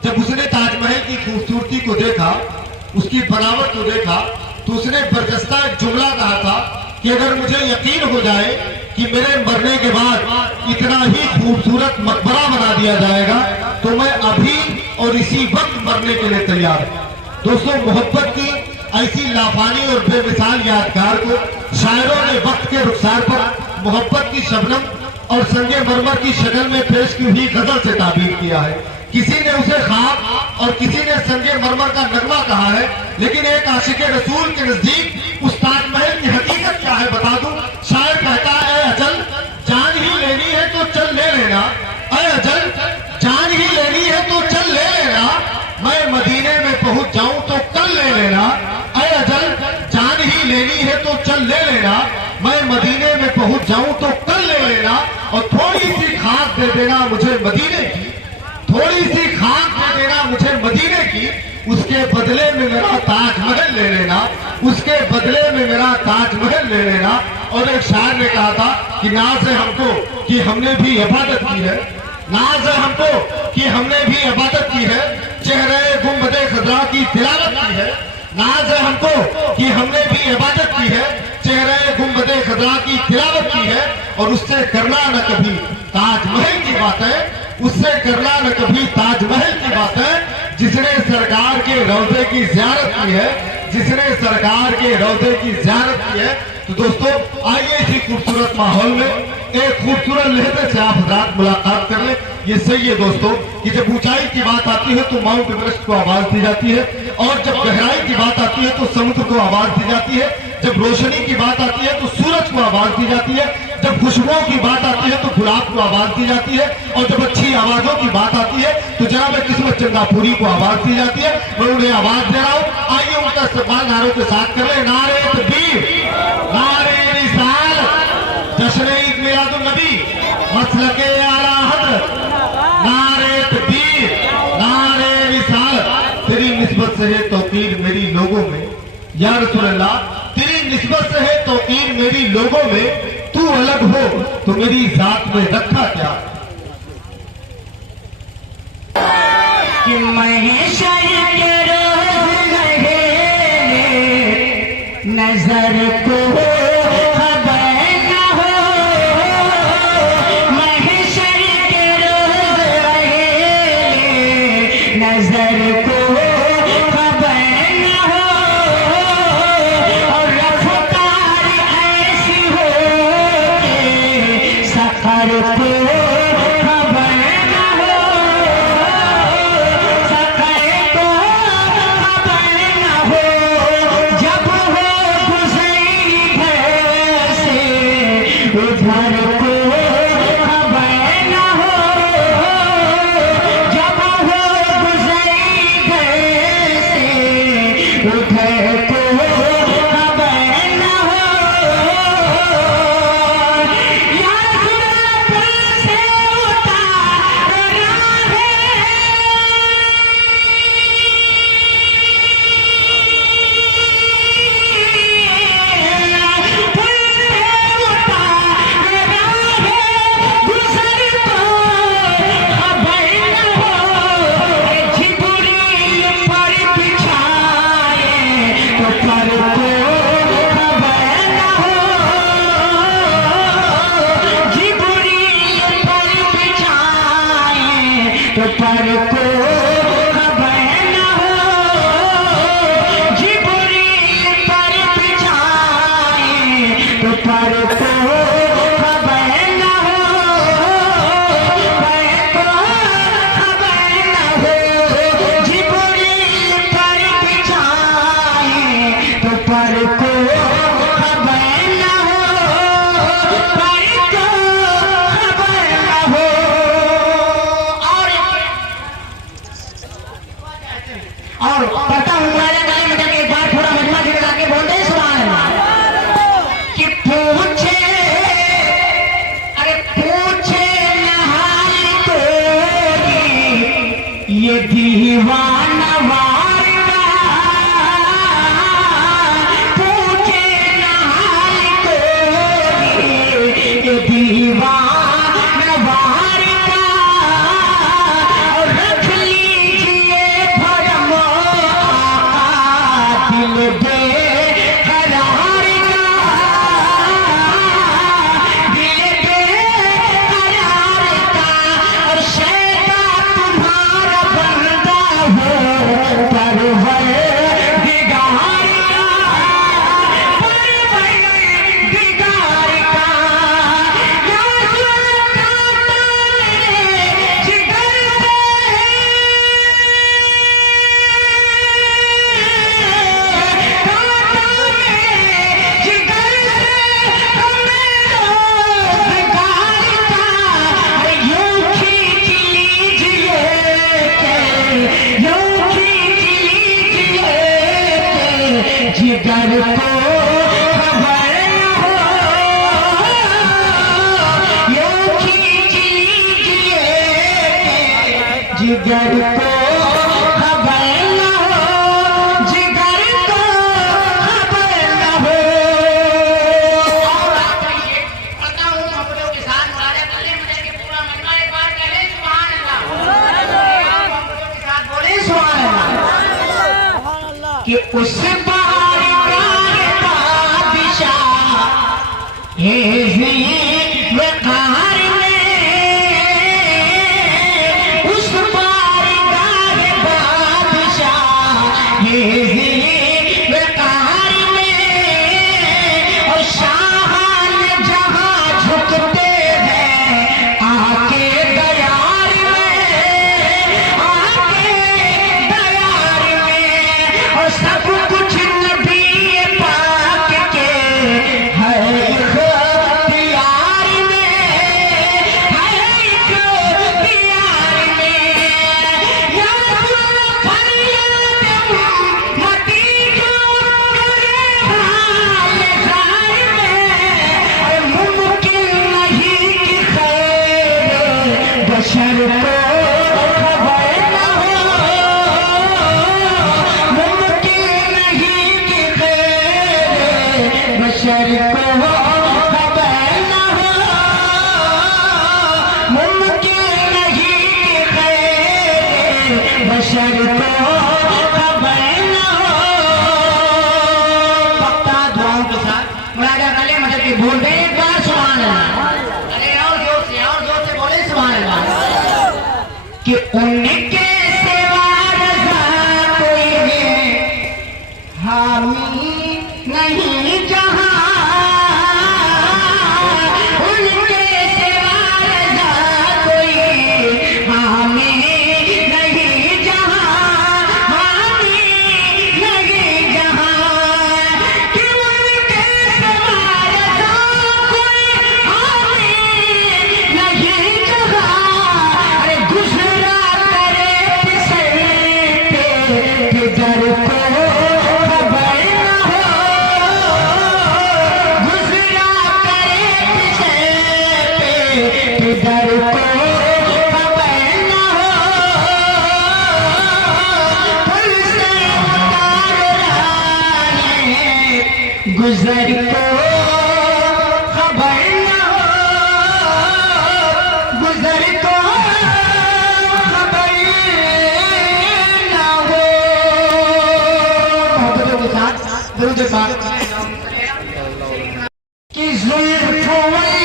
जब उसने ताजमहल की खूबसूरती को देखा, उसकी बनावट को देखा, तो उसने बरजस्ता एक जुमला कहा था कि अगर मुझे यकीन हो जाए कि मेरे मरने के बाद इतना ही खूबसूरत मकबरा बना दिया जाएगा तो मैं अभी और इसी वक्त मरने के लिए तैयार हूं। दोस्तों, मोहब्बत की ऐसी लाफानी और बेमिसाल यादगार को शायरों ने वक्त के रुखसार पर मोहब्बत की शबनम और संगे मरमर की शक्ल में पेश की हुई गजल से ताबीर किया है। किसी ने उसे ख्वाब और किसी ने संगे मरमर का नगमा कहा है, लेकिन एक आशिक रसूल के नजदीक उस ताजमहल की हकीकत क्या है बता दूं। शायर कहता है, ए अजल जान ही लेनी है तो चल ले लेना, ए अजल जान ही लेनी है तो चल ले लेना, मैं मदीने में पहुंच जाऊं तो कल ले लेना, ए अजल जान ही लेनी है तो चल ले लेना, मैं मदीने में पहुंच जाऊं तो कल ले लेना, और थोड़ी सी खाक दे देना मुझे मदीने की, थोड़ी सी खाक दे देना मुझे मदीने की, उसके बदले में मेरा ताजमहल ले लेना, उसके बदले में मेरा ताजमहल ले लेना। और एक शायर ने कहा था कि नाज है हमको कि हमने भी इबादत की है, नाज है हमको कि हमने भी इबादत की है, चेहरे गुंबदे खजरा की तिलावत की है, नाज है हमको कि हमने भी इबादत की है, चेहरे गुंबदे खजरा की तिलावत की है, और उससे करना न कभी ताजमहल की बातें, उससे करना न कभी ताजमहल की बातें, जिसने सरकार के रौजे की ज़ियारत की है, जिसने सरकार के रौजे की ज़ियारत की है। तो दोस्तों, आइए इसी खूबसूरत माहौल में एक खूबसूरत लहजे से आप हज़रात मुलाकात कर लें। ये सही है दोस्तों कि जब ऊंचाई की बात आती है तो माउंट एवरेस्ट को आवाज दी जाती है, और जब गहराई की बात आती है तो समुद्र को आवाज दी जाती है, जब रोशनी की बात आती है तो सूरज को आवाज दी जाती है, जब खुशबुओं की बात आती है तो गुलाब को आवाज दी जाती है, और जब अच्छी आवाजों की बात आती है तो जनाब किस्मत चंदापुरी को आवाज दी जाती है। मैं उन्हें आवाज दे रहा हूं, आइए उनका इस्तेमाल नारों के साथ कर ले। नारे तकबीर, नारे रिसालत, जश्न ईद मिलादुन नबी, मसलके आला हज़रत, नारे तकबीर, नारे रिसालत। तेरी निस्बत से है तौकीर मेरी लोगों में, या रसूल अल्लाह तेरी निस्बत से है तौकीर मेरी लोगों में, तू अलग हो तो मेरी जात में रखा क्या कि महशर के रोज़ रहेंगे, नजर को खबर न हो, महशर के रोज़ रहेंगे, नजर को खबर न हो, और रफ्तार ऐसी हो कि सफर को दीवान वार का रख लीजिए जिगर को खबर न हो, यूं खींच लीजिए कि जिगर को खबर न हो, जिगर को खबर न हो। और आप कहिए, पढ़ता हूँ मोहब्बतों के साथ मुरादे कले मुझे के पूरा मजमा एक बार कहे सुभान अल्लाह। आप मोहब्बतों के साथ बोले सुभान अल्लाह। कि उस बार बादशाह वकार में, उस बार बादशाह वकार में, और शाहान जहां झुकते हैं आके दयार में, आके दयार में, और सब कुछ नबी पाक के है इख्तियार में, है इख्तियार में। या फरियाद उम्मती जो करे हाल ज़ाहिर में, और मुमकिन नहीं कि खैर बशर को खबर न हो, मुमकिन नहीं कि खैर बशर को खबर न हो, मुमकिन नहीं कि खैर बशर को खबर न हो। पक्का दुआओं के साथ मुरादा गले मदद की बोल रहे एक बार सुभान अल्लाह। अरे और जोर से बोले सुभान अल्लाह। कि उनके सिवा रज़ा कोई है हामी नहीं जहां, उनके सिवा रज़ा कोई हामी नहीं जहां, हामी नहीं जहां। कि उनके सिवा रज़ा कोई हामी नहीं जहां, अरे गुज़रा करे फिसलते जिगर को खबर न हो, गुज़रा करे फिसलते जिगर को खबर न हो, पुल से उतार आए गुज़र को खबर न हो, गुज़र को खबर न हो। मोहब्बतों के साथ दुरूद पाक। कि जुल्फ़ वाले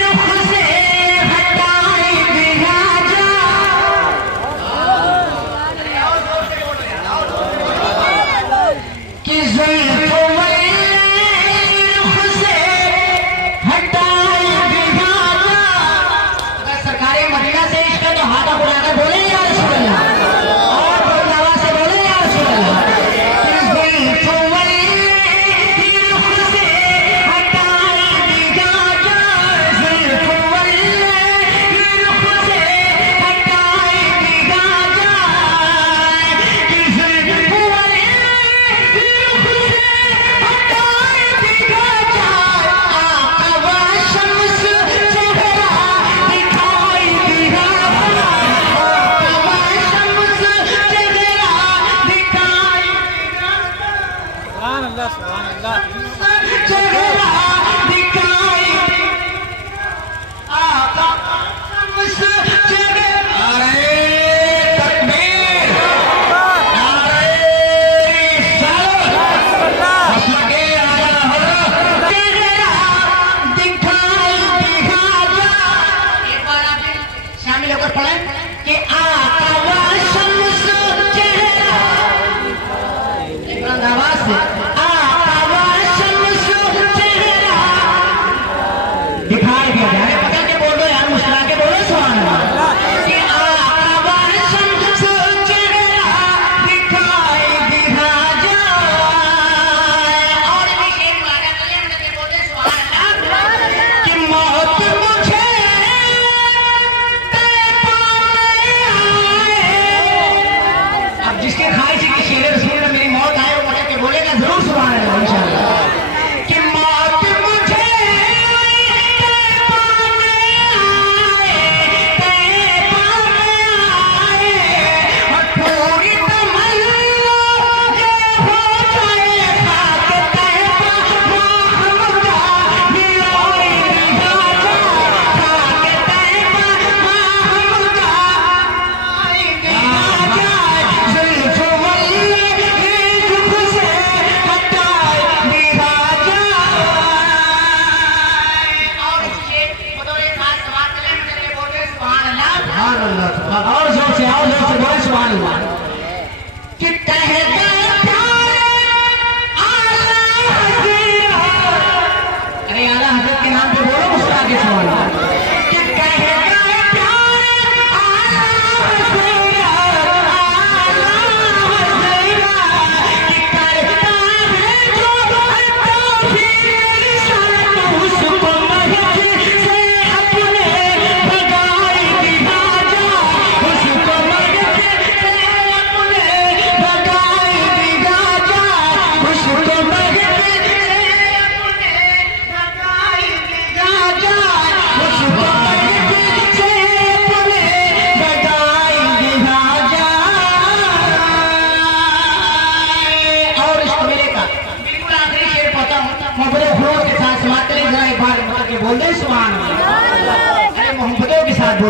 रुख से हटाए बिना जा, कि जुल्फ़ वाले रुख से हटाए बिना जा। अगर सरकारे मदीना से इश्क है तो हाथ उठाकर बोले या रसूल अल्लाह, और बहुत आवाज़ से बोले या रसूल अल्लाह। कि जुल्फ़ वाले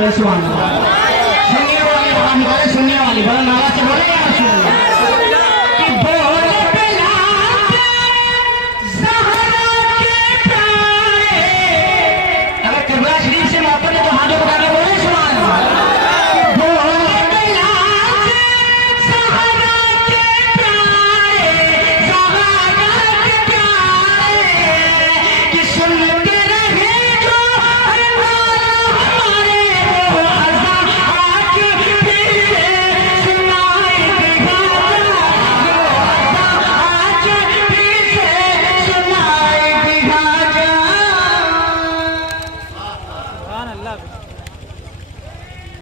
बोले सुभान अल्लाह।